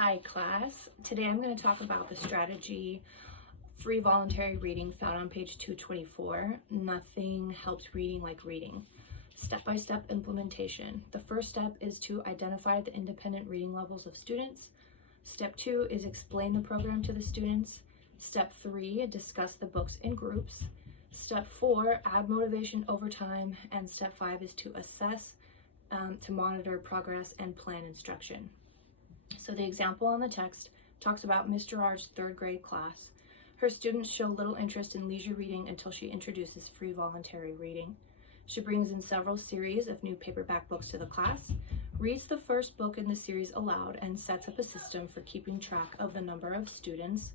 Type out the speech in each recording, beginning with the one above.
Hi class, today I'm going to talk about the strategy free voluntary reading found on page 224. Nothing helps reading like reading. Step-by-step implementation. The first step is to identify the independent reading levels of students. Step 2 is explain the program to the students. Step 3, discuss the books in groups. Step 4, add motivation over time. And step 5 is to assess, to monitor progress and plan instruction. So the example on the text talks about Ms. Gerard's third grade class. Her students show little interest in leisure reading until she introduces free voluntary reading. She brings in several series of new paperback books to the class, reads the first book in the series aloud, and sets up a system for keeping track of the number of students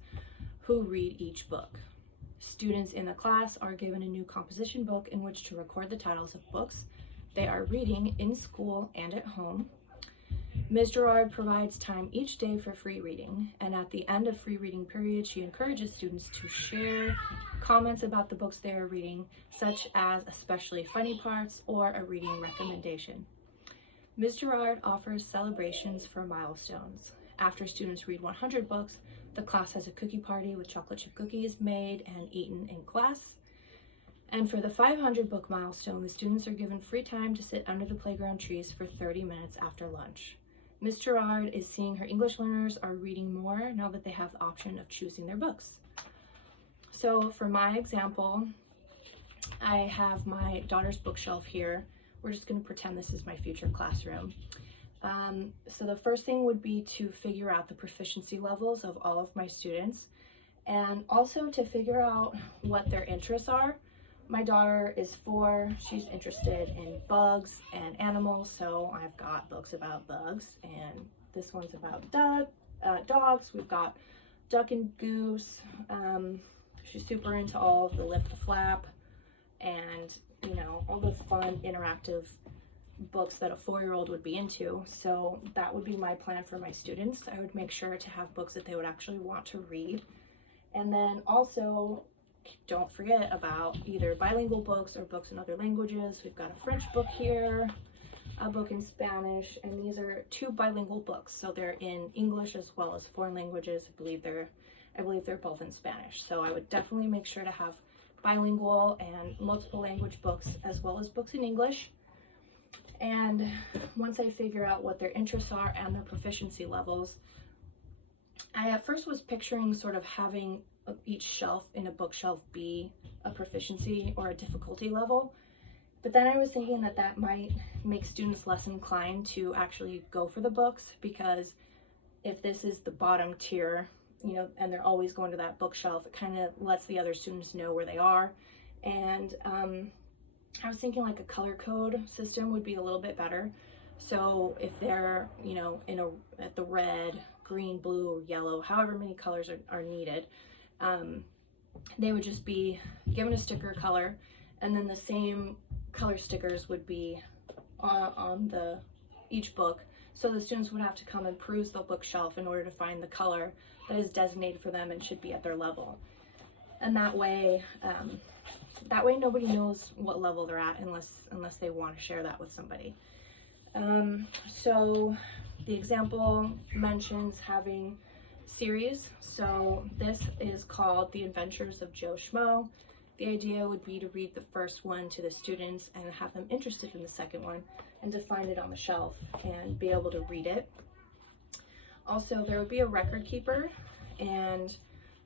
who read each book. Students in the class are given a new composition book in which to record the titles of books they are reading in school and at home. Ms. Gerard provides time each day for free reading, and at the end of free reading period, she encourages students to share comments about the books they are reading, such as especially funny parts or a reading recommendation. Ms. Gerard offers celebrations for milestones. After students read 100 books, the class has a cookie party with chocolate chip cookies made and eaten in class. And for the 500 book milestone, the students are given free time to sit under the playground trees for 30 minutes after lunch. Ms. Gerard is seeing her English learners are reading more now that they have the option of choosing their books. So for my example, I have my daughter's bookshelf here. We're just going to pretend this is my future classroom. So the first thing would be to figure out the proficiency levels of all of my students, and also to figure out what their interests are. My daughter is 4, she's interested in bugs and animals, so I've got books about bugs, and this one's about dogs. We've got duck and goose. She's super into all of the lift the flap and, you know, all the fun interactive books that a 4-year-old would be into. So that would be my plan for my students. I would make sure to have books that they would actually want to read. And then also, don't forget about either bilingual books or books in other languages. We've got a French book here, a book in Spanish, and these are 2 bilingual books. So they're in English as well as foreign languages. I believe they're both in Spanish. So I would definitely make sure to have bilingual and multiple language books as well as books in English. And once I figure out what their interests are and their proficiency levels, I at first was picturing sort of having each shelf in a bookshelf be a proficiency or a difficulty level. But then I was thinking that that might make students less inclined to actually go for the books, because if this is the bottom tier, you know, and they're always going to that bookshelf, it kind of lets the other students know where they are. And I was thinking like a color code system would be a little bit better. So if they're, you know, at the red, green, blue, yellow, however many colors are needed, they would just be given a sticker color, and then the same color stickers would be on each book. So the students would have to come and peruse the bookshelf in order to find the color that is designated for them and should be at their level. And that way nobody knows what level they're at unless they want to share that with somebody. So the example mentions having series. So this is called The Adventures of Joe Schmo. The idea would be to read the first one to the students and have them interested in the second one and to find it on the shelf and be able to read it. Also, there would be a record keeper, and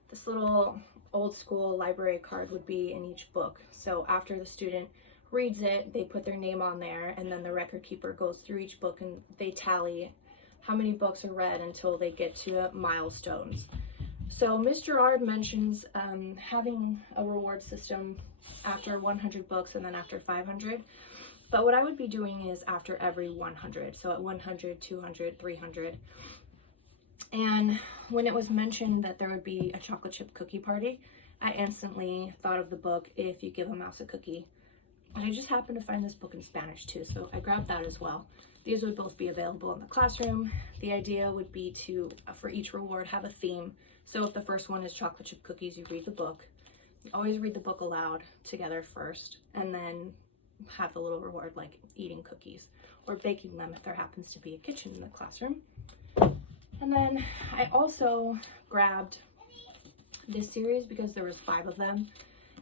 this little old school library card would be in each book. So after the student reads it, they put their name on there, and then the record keeper goes through each book and they tally how many books are read until they get to milestones. So Ms. Gerard mentions having a reward system after 100 books and then after 500. But what I would be doing is after every 100. So at 100, 200, 300. And when it was mentioned that there would be a chocolate chip cookie party, I instantly thought of the book If You Give a Mouse a Cookie. And I just happened to find this book in Spanish too, so I grabbed that as well. These would both be available in the classroom. The idea would be to, for each reward, have a theme. So if the first one is chocolate chip cookies, you read the book. You always read the book aloud together first, and then have the little reward like eating cookies or baking them if there happens to be a kitchen in the classroom. And And then I also grabbed this series because there was 5 of them.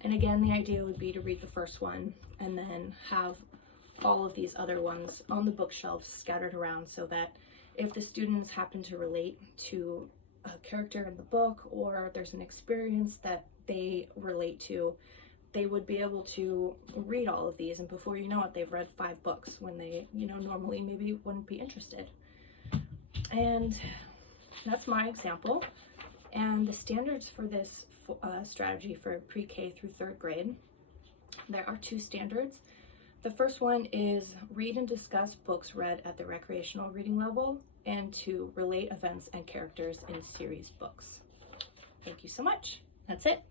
And again, the idea would be to read the first one and then have all of these other ones on the bookshelves scattered around, so that if the students happen to relate to a character in the book, or there's an experience that they relate to, they would be able to read all of these, and before you know it, they've read 5 books when they, normally maybe wouldn't be interested. And that's my example. And the standards for this strategy for pre-K through 3rd grade, there are 2 standards. The first one is read and discuss books read at the recreational reading level, and to relate events and characters in series books. Thank you so much. That's it.